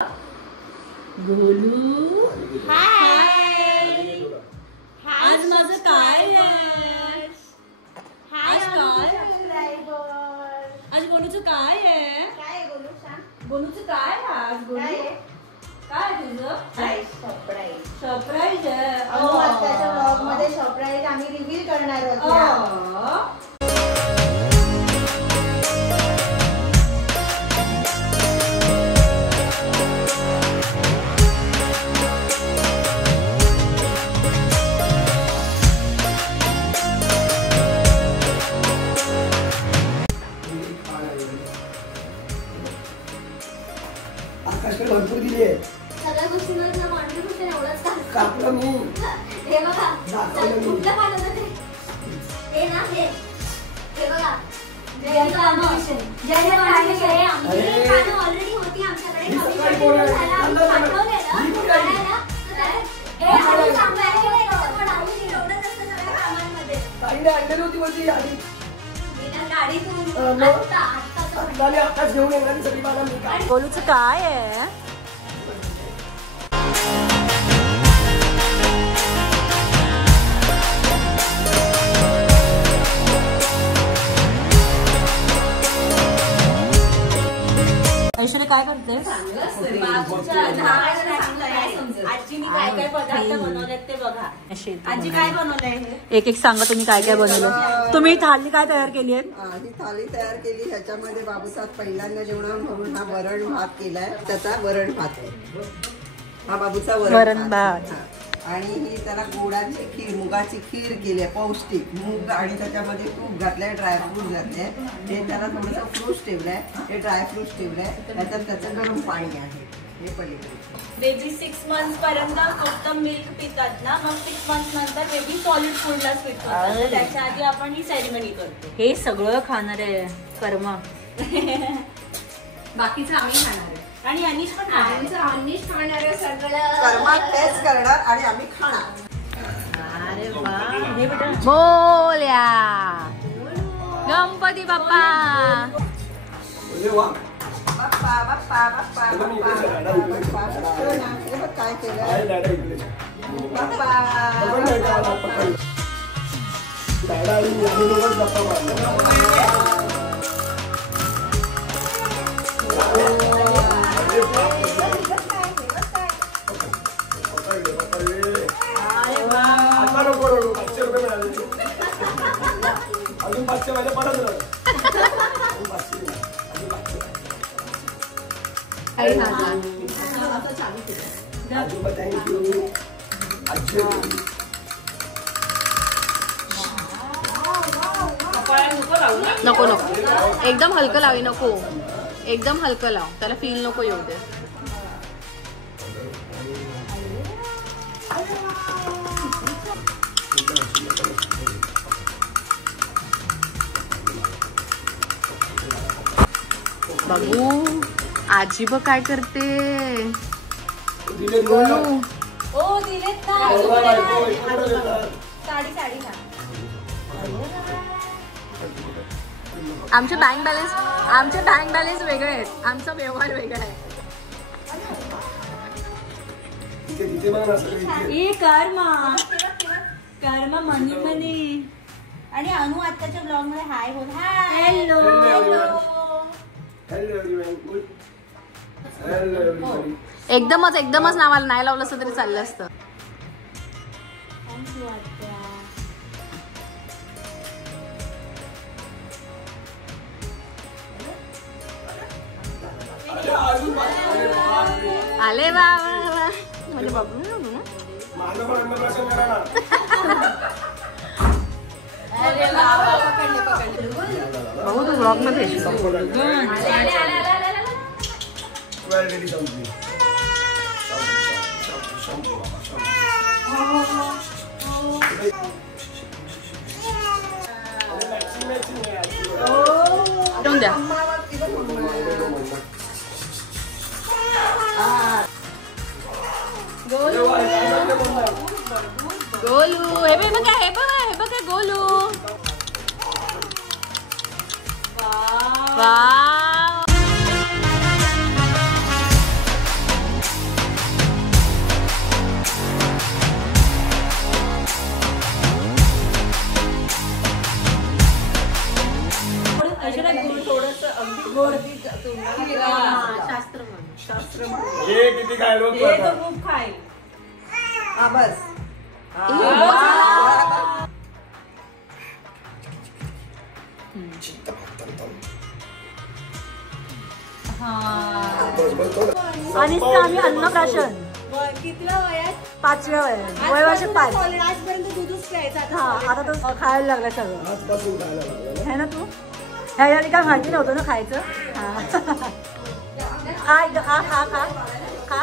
गोलू हाय. आज माझं काय आहे? आज गोलूचं काय आहे? गोलूचं काय आज? गोलू काय तुझं सरप्राईज आहे? त्याच्या ब्लॉग मध्ये सरप्राईज आम्ही रिव्हील करणार आहोत. भरपूर दिली आहे सगळ्या गोष्टींवर कॉन्ट्रीब्युशन एवढंच कापलं मी. हे बघा कुठलं पाहिलं ते हे ना हे बघा ऑलरेडी होती आमच्याकडे गोलूचं काय आहे? ऐश्वर्या काय करते? आजीने काय काय पदार्थ बनवलेत ते बघा. आजी काय बनवलंय? एक एक सांगा तुम्ही काय काय बनवलं. तुम्ही थाली काय तयार केली आहे? ही थाली तयार केली. ह्याच्यामध्ये बाबूचा पहिल्यांदा जेवणा म्हणून हा वरण भात केलाय. त्याचा वरण भात आहे हा बाबूचा वरण भात. आणि ही त्याला गोडाची खीर मुगाची खीर केली आहे पौष्टिक. मूग आणि त्याच्यामध्ये तूप घातलंय ड्रायफ्रूट घातले. हे त्याला थोडंसं फ्रूट्स ठेवलंय. हे ड्रायफ्रूट्स ठेवलंय. त्याच्यात त्याचं गरम पाणी आहे. हे पलीकडे बेबी 6 months पर्यंत फक्त मिल्क पितात ना. मग 6 months नंतर बेबी सॉलिड फूडला स्विच होतात. त्याच्या आधी आपण ही सेरेमनी करतो. हे सगळं खाणार आहे कर्म. बाकीचं आम्ही खाणार आहे आणि अनिश पण खाणार आहे सगळं. कर्मात टेस्ट करणार आणि आम्ही खाणार. अरे वा. बोल्या गणपती बाप्पा. बाप्पा बाप्पा बाप्पा बाप्पा काय केलं बाप्पा. अजून 500 माझ्या पडत नको नको एकदम हलकं लावी. नको एकदम हलकं लाव. त्याला फील नको येऊ दे. बाबू आजी बघ काय करते. गोलू ओ दिलेत ना. साडी साडी खा. आमचे बँक बॅलन्स वेगळे आहेत. आमचा व्यवहार वेगळा आहे. कर्मा मनी मनी. आणि अनु आत्ताच्या ब्लॉग मध्ये हाय बोल. हाय हॅलो एकदमच नावाला नाही लावलं असतं तरी चाललं असतं. आले वा म्हणजे बाबू भाऊ तू ब्लॉग मध्ये द्या. गोलू हे बघा गोलू. वाव शास्त्र म्हणतो. हे किती काय बघ हे आता. तो खूप खाईल. हा बस बस बस थोडं. आणि आम्ही अन्नप्राशन कितव्या वयात 5व्या वय वर्ष 5. आजपर्यंत दूधच प्यायचा हा आता तो खायला लागला सगळं आजपासून खायला लागला. है ना तू ह्या काय माहिती नव्हतं ना खायचं. हा खा इथं, खा खा खा खा.